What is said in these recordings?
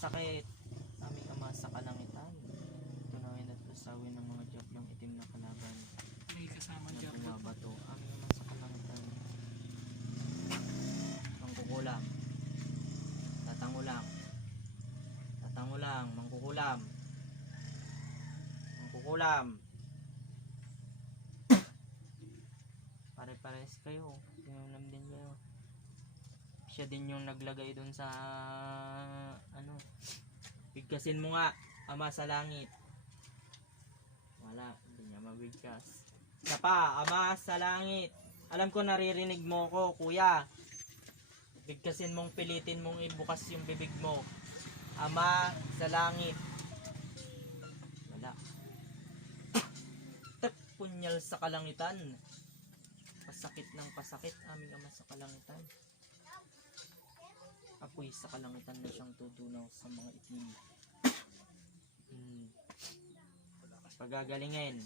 masakit. Aming Ama sa kalangitan. Tunawin at lusawin ng mga diablong itim na kalaban. May kasama Na dyan. bumabato. Aming Ama sa kalangitan. Mangkukulam. Tatangulang. Tatangulang. Mangkukulam. Mangkukulam. Pare-pares kayo. Tinunam din kayo. Siya din yung naglagay dun sa ano. Bigkasin mo nga, Ama sa langit. Wala, hindi niya mabigkas. Isa pa, Ama sa langit. Alam ko naririnig mo ko, kuya. Bigkasin mong pilitin mong ibukas yung bibig mo. Ama sa langit. Wala. Punyal sa kalangitan. Pasakit ng pasakit, aming Ama sa kalangitan. Apoy sa kalangitan na siyang tutunaw sa mga itim. Pagagalingin.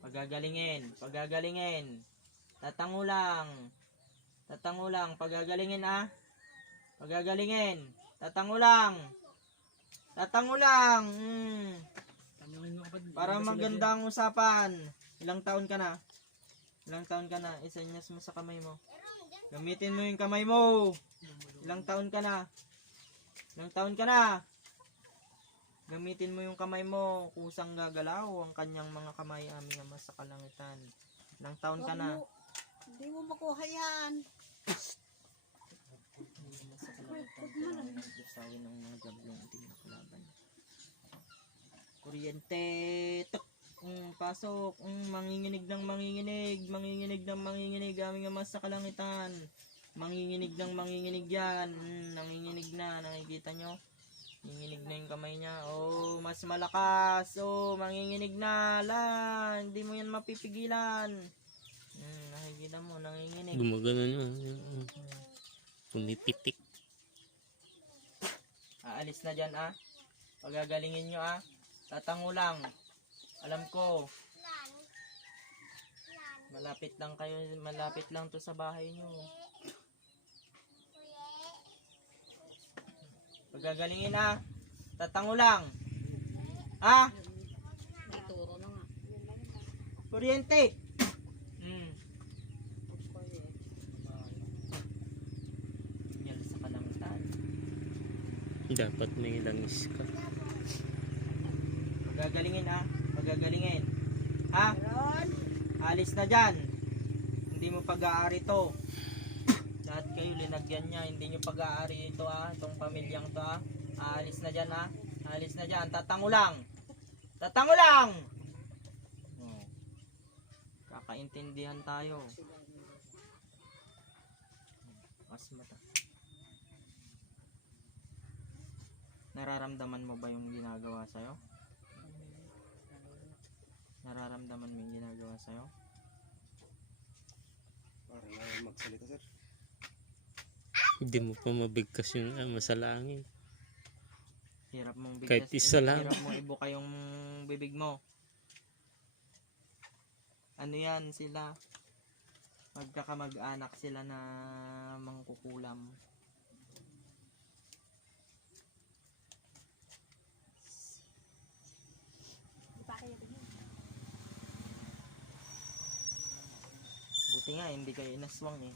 Pagagalingin. Pagagalingin. Tatangulang. Tatangulang. Pagagalingin ah. Pagagalingin. Tatangulang. Tatangulang. Tanungin mo kapag Para magandang usapan. Ilang taon ka na? Ilang taon ka na? Isenyas mo sa kamay mo. Gamitin mo yung kamay mo. Ilang taon ka na? Ilang taon ka na? Gamitin mo yung kamay mo. Kusang gagalaw ang kanyang mga kamay, aming Ama sa kalangitan. Ilang taon ka na? Hindi mo makuha yan. Aming Ama sa kalangitan. Kailangan ng lusawin ng mga gablong itim na kalaban. Kuryente. Tuk. Pasok. Manginginig ng manginginig. Manginginig ng manginginig. Aming Ama sa kalangitan. Manginginig ng manginginig yan. Nanginginig na. Nakikita nyo? Nanginginig na yung kamay niya. Oh, mas malakas. Oh, manginginig na. Hindi mo yan mapipigilan. Nakikita mo, nanginginig. Gumagano nyo. Pumipitik. Aalis na dyan ah. Pagagalingin nyo ah. Tatangulang. Alam ko. Malapit lang kayo. Malapit lang to sa bahay nyo. Pagagalingin ah. Tatangulang. Ah. May turo na nga. Kuryente. Sinyal sa kalangitan. Dapat may langis ka. Pagagalingin ah. Pagagalingin. Ha? Meron. Alis na dyan. Hindi mo pag-aari to. Lahat kayo linagyan niya. Hindi nyo pag-aari ito ah. Itong pamilyang to ah. Aalis na dyan ah. Alis na dyan. Tatangulang. Tatangulang! Oh. Kakaintindihan tayo. Mas mata. Nararamdaman mo ba yung ginagawa sa'yo? Nararamdaman mo yung ginagawa sa'yo? Parang ayaw magsalita, sir. Hindi mo pa mabigkas yung Ama sa langit. Hirap mong bigkas. Kahit isa lang. Hirap mong ibuka yung bibig mo. Ano yan sila? Magkakamag-anak sila na mangkukulam. Buti nga hindi kayo inaswang eh.